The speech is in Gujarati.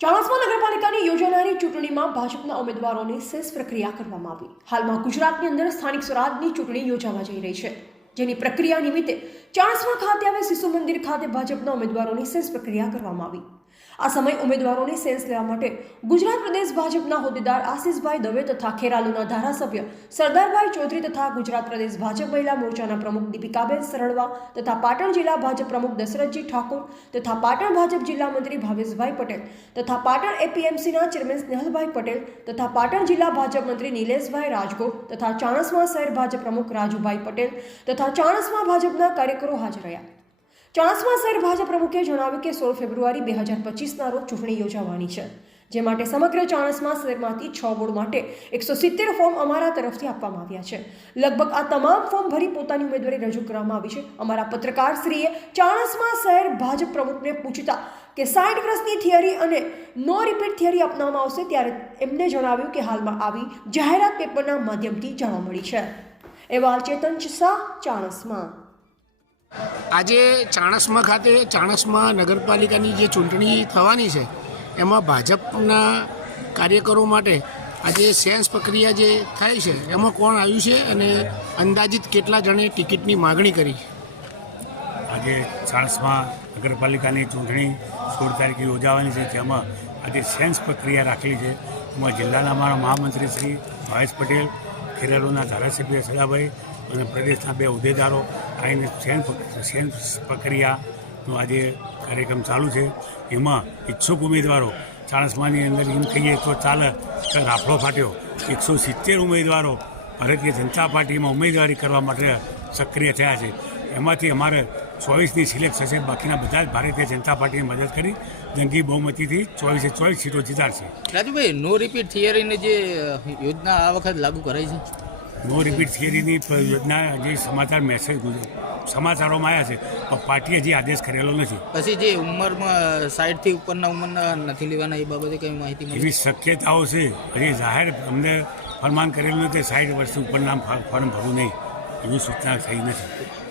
ચાણસ્મા નગરપાલિકાની યોજાનારી ચૂંટણીમાં ભાજપના ઉમેદવારોની સેસ પ્રક્રિયા કરવામાં આવી. હાલમાં ગુજરાતની અંદર સ્થાનિક સ્વરાજની ચૂંટણી યોજાવા જઈ રહી છે. જેની પ્રક્રિયા નિમિત્તે ચાણસ્મા ખાતે આવે શિશુ મંદિર ખાતે ભાજપના ઉમેદવારોની સેસ પ્રક્રિયા કરવામાં આવી. આ સમય ઉમેદવારોની સેન્સ લેવા માટે ગુજરાત પ્રદેશ ભાજપના હોદ્દેદાર આશીષભાઈ દવે તથા ખેરાલુના ધારાસભ્ય સરદારભાઈ ચૌધરી તથા ગુજરાત પ્રદેશ ભાજપ મહિલા મોરચાના પ્રમુખ દીપિકાબેન સરળવા તથા પાટણ જિલ્લા ભાજપ પ્રમુખ દશરથજી ઠાકોર તથા પાટણ ભાજપ જિલ્લા મંત્રી ભાવેશભાઈ પટેલ તથા પાટણ એપીએમસીના ચેરમેન સ્નેહલભાઈ પટેલ તથા પાટણ જિલ્લા ભાજપ મંત્રી નિલેશભાઈ રાજગોર તથા ચાણસ્મા શહેર ભાજપ પ્રમુખ રાજુભાઈ પટેલ તથા ચાણસ્મા ભાજપના કાર્યકરો હાજર રહ્યા. ચાણસ્મા શહેર ભાજપ પ્રમુખે જણાવ્યું કે સોળ ફેબ્રુઆરી બે હજાર પચીસના રોજ ચૂંટણી યોજાવાની છે. જે માટે સમગ્ર ચાણસ્મા શહેરમાંથી છ બોર્ડ માટે એકસો સિત્તેર ફોર્મ અમારા તરફથી આપવામાં આવ્યા છે. લગભગ આ તમામ ફોર્મ ભરી પોતાની ઉમેદવારી રજૂ કરવામાં આવી છે. અમારા પત્રકારશ્રીએ ચાણસ્મા શહેર ભાજપ પ્રમુખને પૂછતા કે સાઠ વર્ષની થિયરી અને નો રિપીટ થિયરી અપનાવવામાં આવશે ત્યારે એમને જણાવ્યું કે હાલમાં આવી જાહેરાત પેપરના માધ્યમથી જાણવા મળી છે. એવા ચેતન શાહ ચાણસ્મા આજે ચાણસ્મા ખાતે, ચાણસ્મા નગરપાલિકાની જે ચૂંટણી થવાની છે, એમાં ભાજપના કાર્યકરો માટે આજે સેન્સ પ્રક્રિયા જે થાય છે, એમાં કોણ આવ્યું છે અને અંદાજિત કેટલા જણે ટિકિટની માગણી કરી આજે ચાણસ્મા નગરપાલિકાની ચૂંટણી સોળ તારીખે યોજાવાની છે, જેમાં આજે સેન્સ પ્રક્રિયા રાખેલી છે. એમાં જિલ્લાના અમારા મહામંત્રી શ્રી ભાવેશ પટેલ, ખેરાલુના ધારાસભ્ય સદાભાઈ અને પ્રદેશના બે હોદ્દેદારો આવીને સેન્સ સેન્સ પ્રક્રિયાનો આજે કાર્યક્રમ ચાલુ છે. એમાં ઈચ્છુક ઉમેદવારો, ચાણસમાની અંદર એમ કહીએ તો ચાલે રાફડો ફાટ્યો. એકસો સિત્તેર ઉમેદવારો ભારતીય જનતા પાર્ટીમાં ઉમેદવારી કરવા માટે સક્રિય થયા છે. એમાંથી અમારે ચોવીસની સિલેક્ટ થશે. બાકીના બધા જ ભારતીય જનતા પાર્ટીની મદદ કરી. જંગી બહુમતીથી ચોવીસે ચોવીસ સીટો જીતાડશે. રાજુભાઈ નો રિપીટ થિયરીની જે યોજના આ વખત લાગુ કરાઈ છે? નો રિપીટ થિયરીની યોજના જે સમાચાર મેસેજ સમાચારોમાં આવ્યા છે. પણ પાર્ટીએ હજી આદેશ કરેલો નથી. પછી જે ઉંમરમાં સાઠથી ઉપરના ઉંમરના નથી લેવાના એ બાબતે કઈ માહિતી એવી શક્યતાઓ છે. હજી જાહેર અમને ફરમાન કરેલું નથી સાઠ વર્ષથી ઉપરના ફોર્મ ભરવું નહીં. એવી સૂચના થઈ નથી.